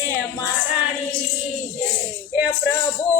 જય મહારાણી. એ પ્રભુ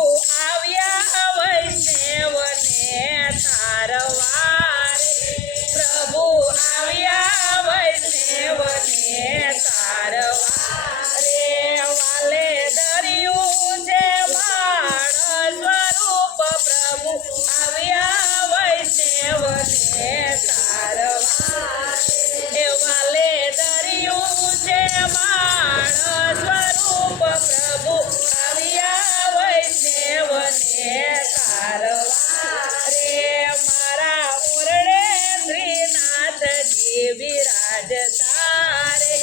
બિરાજ તારે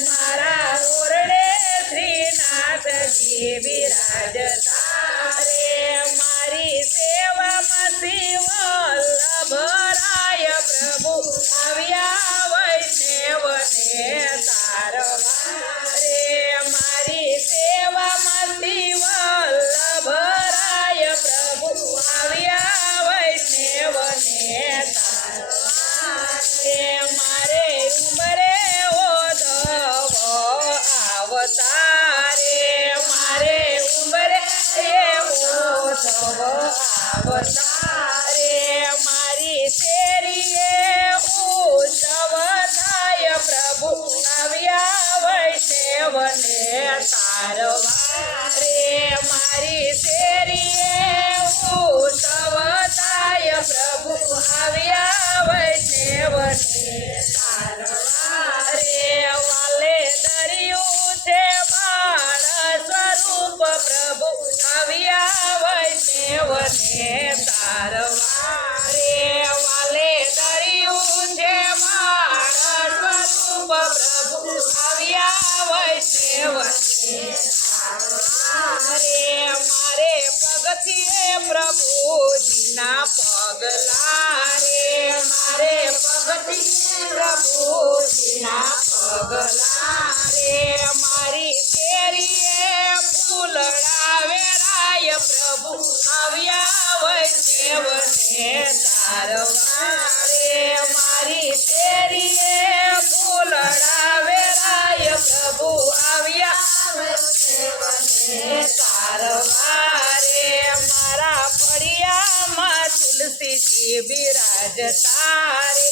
મારા ઓરડે શ્રીનાથજી બિરાજ બને તારવા રે મારી શેરી. રે મારે પગથી પ્રભુજીના પગલા રે મારે પગથી દરબારે મારા ફળિયામાં તુલસીજી બિરાજતા રે.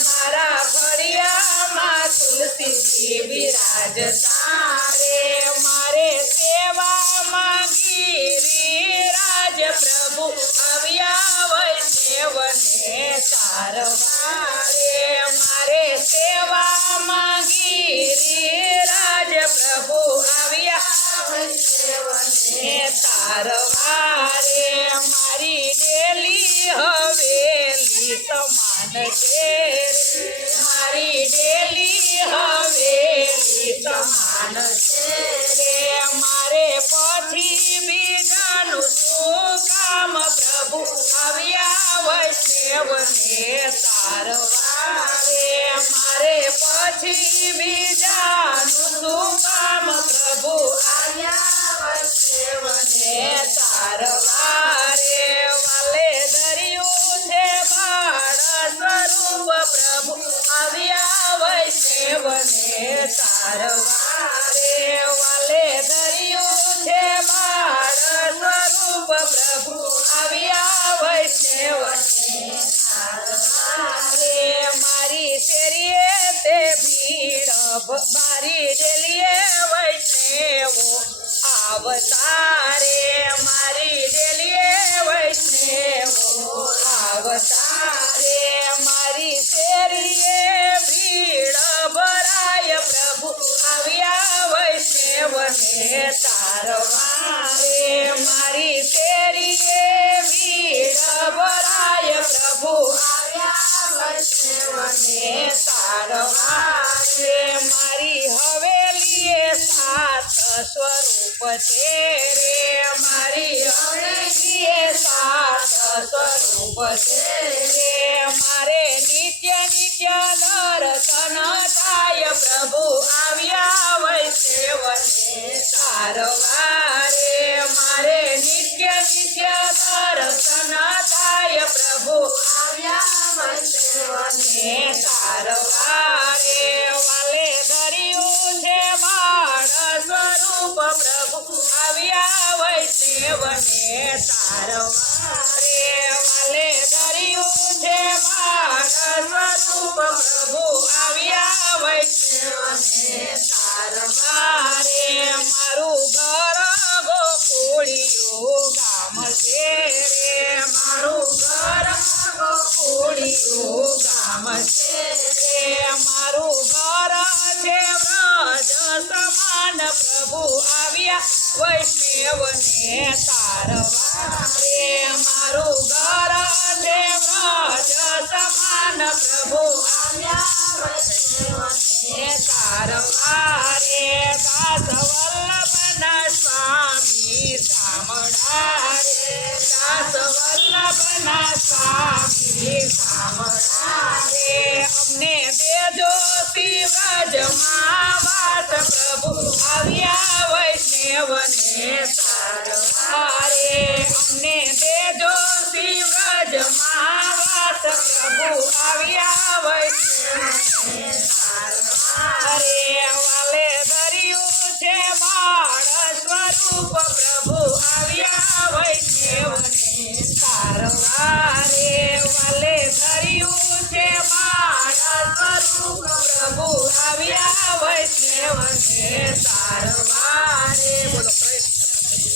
મારા ફળિયામાં તુલસીજી બિરાજતા મને તારવાવે મારે પછી બીજાનું શું કામ? પ્રભુ આયા વચ્ચે મને વાલે દરિયું છે બાળ સ્વરૂપ. પ્રભુ આવ્યા વૈષ્ણવને તારવારે વાલે દરિયું છે બાળ સ્વરૂપ. પ્રભુ આવતારે મારી ડેલીએ વૈષ્ણવો આવતારે મારી શેરીએ રે મારી અણગીએ સાત સ્વરૂપ છે રે મારે નિત્ય નિત્ય દર્શન થાય પ્રભુ આવ્યા વૈષ્ણવને સારવા તારવા રે વાલે ધર્યું છે સ્વરૂપ પ્રભુ આવ્યા વૈષ્ણવ તારવા રે મારું ઘર ગોકુળિયું ગામ છે રે મારું ઘર ગોકુળિયું ગામ છે રે મારું ઘર છે વ્રજ સમાન પ્રભુ આવ્યા વૈષ્ણવને મારું ઘર છે સમાન પ્રભુ આવ્યા વૈષ્ણવને તારવા રે દાસ વલ્લભના સ્વામી સામળા રે દાસ સ્વામી સામળા અમને દેજો શિવરાજમાં વાત પ્રભુ આવ્યા વૈષ્ણવને Super.